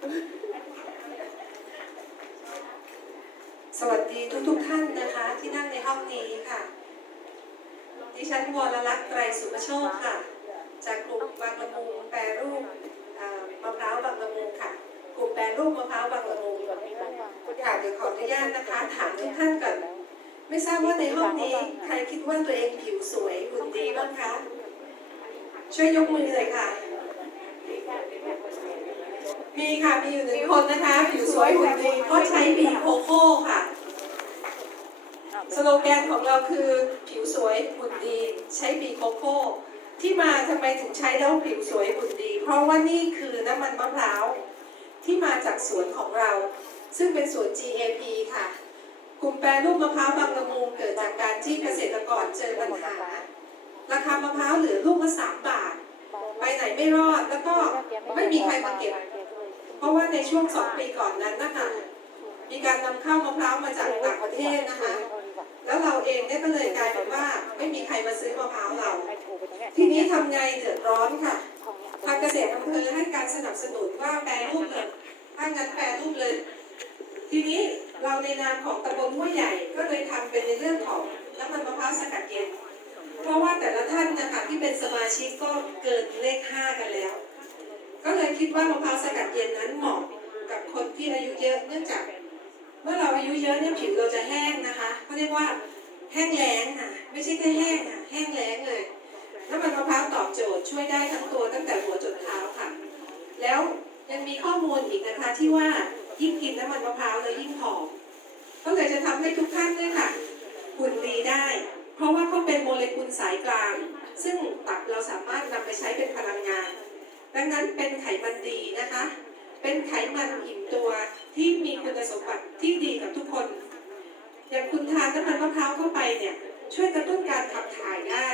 สวัสดีทุกๆท่านนะคะ ที่นั่งในห้องนี้ค่ะ ดิฉันวรลักษ์ไตรสุภโชคค่ะ จากกลุ่มบางละมุงแปรรูปมะพร้าวบางละมุงค่ะ กลุ่มแปรรูปมะพร้าวบางละมุงค่ะเดี๋ยวขออนุญาตนะคะ ถามทุกท่านก่อนไม่ทราบว่าในห้องนี้ใครคิดว่าตัวเองผิวสวยหุ่นดีบ้างคะช่วยยกมือเลยค่ะ มีค่ะ มีอยู่หนึ่งคนนะคะ ผิวสวยหุ่นดีเพราะใช้บีโคโค่ค่ะ สโลแกนของเราคือผิวสวยหุ่นดีใช้บีโคโค่ที่มาทำไมถึงใช้แล้วผิวสวยหุ่นดี เพราะว่านี่คือน้ำมันมะพร้าวที่มาจากสวนของเรา ซึ่งเป็นสวน GAP ค่ะ กลุ่มแปรรูปมะพร้าวบางละมุงเกิดจากการที่เกษตรกรเจอปัญหา ราคามะพร้าวเหลือลูกละสามบาท ไปไหนไม่รอดแล้วก็ไม่มีใครมาเก็บ เพราะว่าในช่วงสองปีก่อนนั้นนะคะมีการนำเข้ามะพร้าวมาจากต่างประเทศนะคะ แล้วเราเองเนี่ยก็เลยกลายเป็นว่าไม่มีใครมาซื้อมะพร้าวเรา ทีนี้ทำไงเดือดร้อนค่ะทางเกษตรอำเภอให้การสนับสนุนว่าแปรรูปเลยถ้างั้นแปรรูปเลย ทีนี้เราในนามของตำบลห้วยใหญ่ก็เลยทำเป็นในเรื่องของน้ำมันมะพร้าวสกัดเย็น เพราะว่าแต่ละท่านนะคะที่เป็นสมาชิกก็เกินเลขห้ากันแล้ว ก็เลยคิดว่ามะพร้าวสกัดเย็นนั้นเหมาะกับคนที่อายุเยอะเนื่องจาก เมื่อเราอายุเยอะเนี่ยผิวเราจะแห้งนะคะเขาเรียกว่าแห้งแล้งค่ะไม่ใช่แค่แห้งค่ะแห้งแล้งเลยน้ำมันมะพร้าวตอบโจทย์ช่วยได้ทั้งตัวตั้งแต่หัวจนเท้าค่ะ แล้วยังมีข้อมูลอีกนะคะที่ว่ายิ่งกินน้ำมันมะพร้าวแล้วยิ่งผอมก็เลยจะทำให้ทุกท่านเนี่ยค่ะหุ่นดีได้ เพราะว่าเขาเป็นโมเลกุลสายกลาง ซึ่งตับเราสามารถนำไปใช้เป็นพลังงาน ดังนั้นเป็นไขมันดีนะคะ เป็นไขมันอิ่มตัวที่มีคุณสมบัติที่ดีกับทุกคน อย่างคุณทานน้ำมันมะพร้าวเข้าไปเนี่ยช่วยกระตุ้นการขับถ่ายได้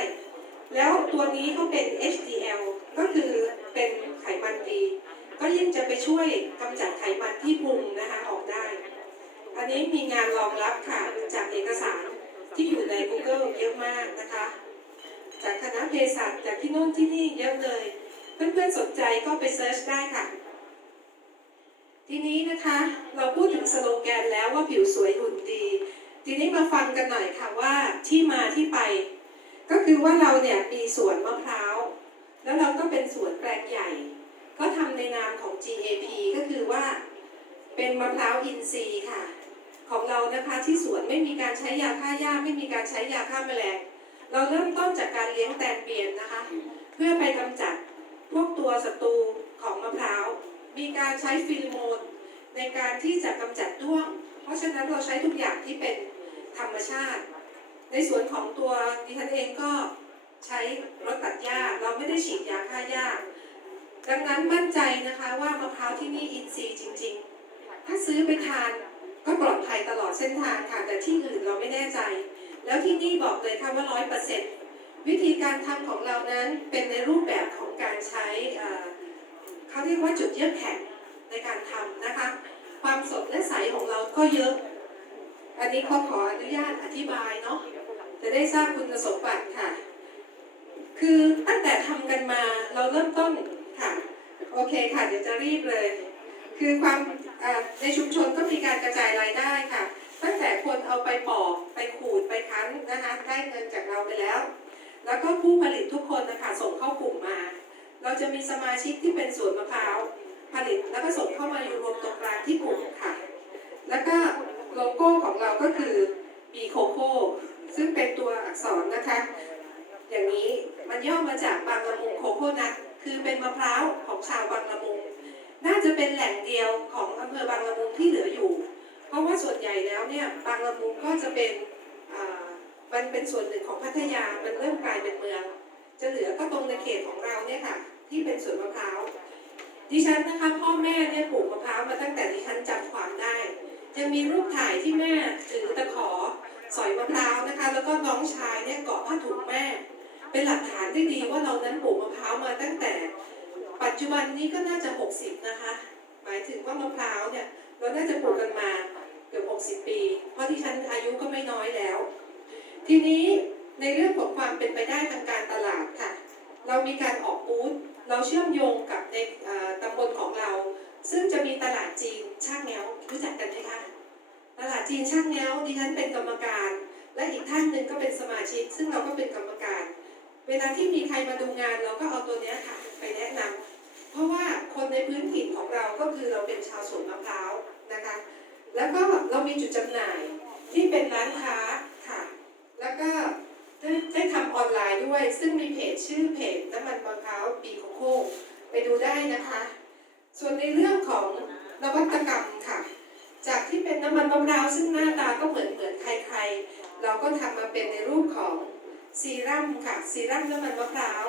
แล้วตัวนี้เขาเป็น HDL ก็คือเป็นไขมันดี ก็ยิ่งจะไปช่วยกำจัดไขมันที่พุงนะคะออกได้ อันนี้มีงานรองรับค่ะจากเอกสารที่อยู่ใน Google เยอะมากนะคะ จากคณะเภสัชจากที่โน่นที่นี่เยอะเลย เพื่อนๆสนใจก็ไปเซิร์ชได้ค่ะ ทีนี้นะคะเราพูดถึงสโลแกนแล้วว่าผิวสวยหุ่นดี ทีนี้มาฟังกันหน่อยค่ะว่าที่มาที่ไป ก็คือว่าเราเนี่ยมีสวนมะพร้าว แล้วเราก็เป็นสวนแปลงใหญ่ ก็ทำในนามของ GAP ก็คือว่าเป็นมะพร้าวอินทรีย์ค่ะ ของเรานะคะที่สวนไม่มีการใช้ยาฆ่าหญ้าไม่มีการใช้ยาฆ่าแมลง เราเริ่มต้นจากการเลี้ยงแตนเบียนนะคะ เพื่อไปกำจัด วกตัวศัตรูของมะพร้าว มีการใช้ฟิลโมน ในการที่จะกำจัดด้วง เพราะฉะนั้นเราใช้ทุกอย่างที่เป็นธรรมชาติ ในส่วนของตัวดิฉันเองก็ใช้รถตัดหญ้าเราไม่ได้ฉีดยาฆ่าหญ้า ดังนั้นมั่นใจนะคะว่ามะพร้าวที่นี่อินทรีย์จริง ๆ ถ้าซื้อไปทานก็ปลอดภัยตลอดเส้นทางค่ะแต่ที่อื่นเราไม่แน่ใจ แล้วที่นี่บอกเลยค่ะว่าร้อยเปอร์เซ็นต์ วิธีการทำของเรานั้นเป็นในรูปแบบของการใช้เขาเรียกว่าจุดเยือแข็งในการทำนะคะ ความสดและใสของเราก็เยอะ อันนี้ขอขออนุญาตอธิบายเนาะจะได้ทราบคุณสมบัติค่ะ คือตั้งแต่ทำกันมาเราเริ่มต้นค่ะโอเคค่ะเดี๋ยวจะรีบเลย คือความในชุมชนก็มีการกระจายรายได้ค่ะ ตั้งแต่คนเอาไปปอกไปขูดไปคั้นนะคะได้เงินจากเราไปแล้ว แล้วก็ผู้ผลิตทุกคนนะคะส่งเข้ากลุ่มมา เราจะมีสมาชิกที่เป็นสวนมะพร้าวผลิตแล้วก็ส่งเข้ามาอยู่รวมตรงกลางที่กลุ่มค่ะ แล้วก็โลโก้ของเราก็คือ B Coco ซึ่งเป็นตัวอักษรนะคะ อย่างนี้มันย่อมาจากบางละมุงโคโคนัทคือเป็นมะพร้าวของชาวบางละมุงน่าจะเป็นแหล่งเดียวของอำเภอบางละมุงที่เหลืออยู่ เพราะว่าส่วนใหญ่แล้วเนี่ยบางละมุงก็จะเป็น มันเป็นส่วนหนึ่งของพัทยา มันเริ่มกลายเป็นเมือง จะเหลือก็ตรงในเขตของเราเนี่ยค่ะ ที่เป็นสวนมะพร้าว ดิฉันนะคะพ่อแม่เนี่ยปลูกมะพร้าวมาตั้งแต่ดิฉันจำความได้จะมีรูปถ่ายที่แม่ถือตะขอสอยมะพร้าวนะคะ แล้วก็น้องชายเนี่ยเกาะผ้าถุงแม่ เป็นหลักฐานที่ดีว่าเรานั้นปลูกมะพร้าวมาตั้งแต่ ปัจจุบันนี้ก็น่าจะ 60 นะคะ หมายถึงว่ามะพร้าวเนี่ยเราน่าจะปลูกกันมาเกือบ60 ปี เพราะที่ฉันอายุก็ไม่น้อยแล้ว ทีนี้ในเรื่องของความเป็นไปได้ทางการตลาดค่ะ เรามีการออกบูธเราเชื่อมโยงกับในตำบลของเรา ซึ่งจะมีตลาดจีนช่างแง้วรู้จักกันไหมคะตลาดจีนช่างแง้วดิฉันเป็นกรรมการ และอีกท่านหนึ่งก็เป็นสมาชิก ซึ่งเราก็เป็นกรรมการ เวลาที่มีใครมาดูงานเราก็เอาตัวนี้ค่ะไปแนะนำเพราะว่าคนในพื้นถิ่นของเราก็คือเราเป็นชาวสวนมะพร้าวนะคะ แล้วก็เรามีจุดจำหน่ายที่เป็นร้านค้า ก็ได้ได้ทำออนไลน์ด้วย ซึ่งมีเพจชื่อเพจน้ำมันมะพร้าวปีโคโค่ไปดูได้นะคะ ส่วนในเรื่องของนวัตกรรมค่ะ จากที่เป็นน้ำมันมะพร้าวซึ่งหน้าตาก็เหมือนเหมือนใครๆ เราก็ทำมาเป็นในรูปของซีรั่มค่ะ ซีรั่มน้ำมันมะพร้าว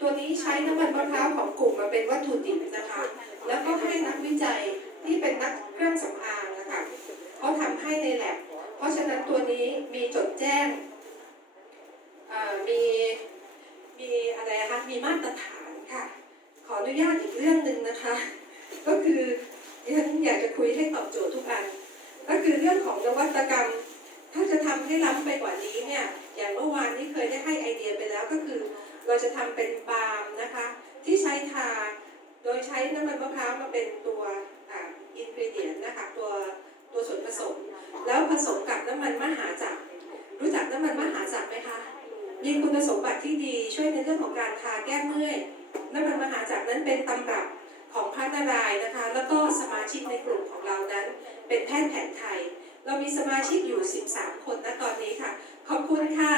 ตัวนี้ใช้น้ำมันมะพร้าวของกลุ่มมาเป็นวัตถุดิบนะคะ แล้วก็ให้นักวิจัยที่เป็นนักเครื่องสำอางนะคะเขาทำให้ในแลบเพราะฉะนั้นตัวนี้มีจดแจ้ง มีมาตรฐานค่ะ ขออนุญาตอีกเรื่องหนึ่งนะคะ ก็คือฉันอยากจะคุยให้ตอบโจทย์ทุกอัน ก็คือเรื่องของนวัตกรรม ถ้าจะทำให้ล้ำไปกว่านี้เนี่ยอย่างเมื่อวานนี้เคยได้ให้ไอเดียไปแล้วก็คือ เราจะทำเป็นบาล์มนะคะ ที่ใช้ทาโดยใช้น้ำมันมะพร้าวมาเป็นตัวอินกรีเดียนนะคะตัวตัวส่วนผสม แล้วผสมกับน้ำมันมหาจักรรู้จักน้ำมันมหาจักรไหมคะ มีคุณสมบัติที่ดีช่วยในเรื่องของการทาแก้เมื่อยน้ำมันมหาจักรนั้นเป็นตำรับของพระนารายนะคะ แล้วก็สมาชิกในกลุ่มของเรานั้น เป็นแพทย์แผนไทย เรามีสมาชิกอยู่ 13 คนณตอนนี้ค่ะ ขอบคุณค่ะ